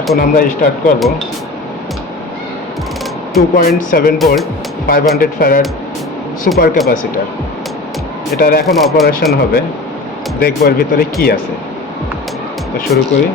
এখন আমরা স্টার্ট করব। Two point seven volt five hundred farad super capacitor এটার এখন অপারেশন হবে। দেখব এর ভিতরে কি আছে। তো শুরু করি।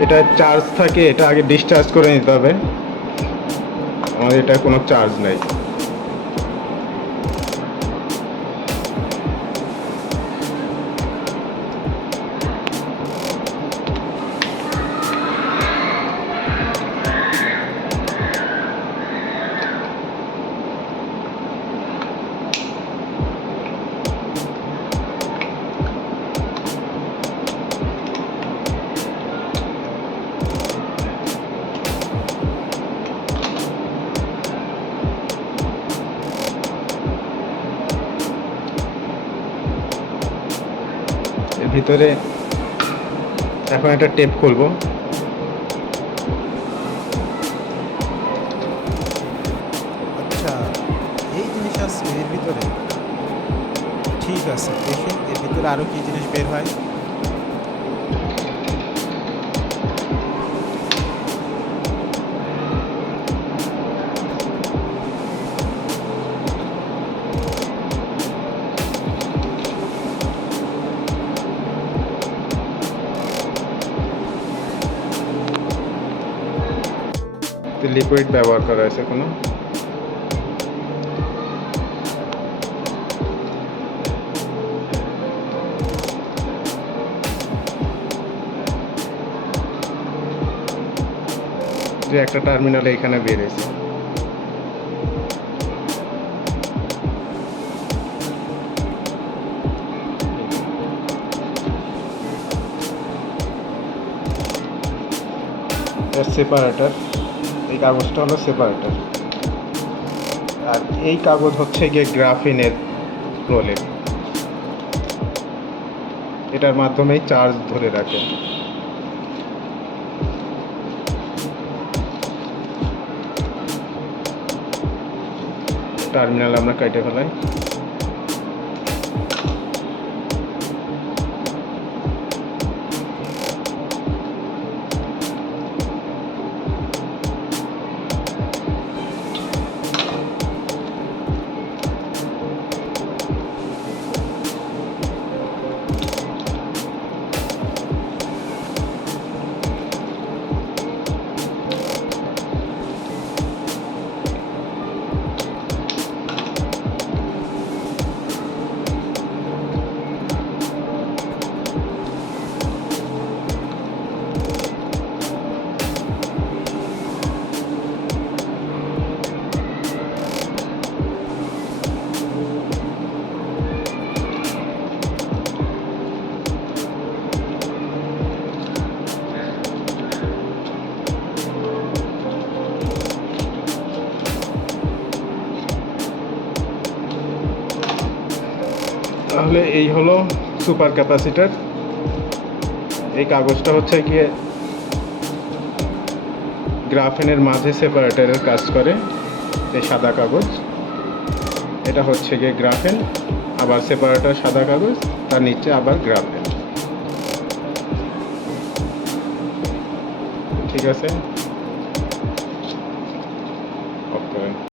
এটা চার্জ থাকে এটা আগে ডিসচার্জ করে নিতে হবে। আমাদের এটা কোনো চার্জ নাই। ভিতরে এখন একটা টেপ খুলবো। আচ্ছা এই জিনিস আছে এর ভিতরে? ঠিক আছে, দেখি, এর ভিতরে আরও কী জিনিস বের হয়? লিকুইড ব্যবহার করা হয়েছে কোনো? একটা টার্মিনাল এখানে বেরিয়েছে সেপারেটার এই কাগজটা হলো সেপারেটার আর এই কাগজ হচ্ছে গিয়ে গ্রাফিনের প্রলেপ এটার মাধ্যমেই চার্জ ধরে রাখে। টার্মিনাল আমরা কেটে ফেলাই। তাহলে এই হলো সুপার ক্যাপাসিটার। এই কাগজটা হচ্ছে গিয়ে গ্রাফেনের মাঝে সেপারেটারের কাজ করে, এই সাদা কাগজ। এটা হচ্ছে গিয়ে গ্রাফেন, আবার সেপারেটার সাদা কাগজ, তার নিচে আবার গ্রাফেন। ঠিক আছে?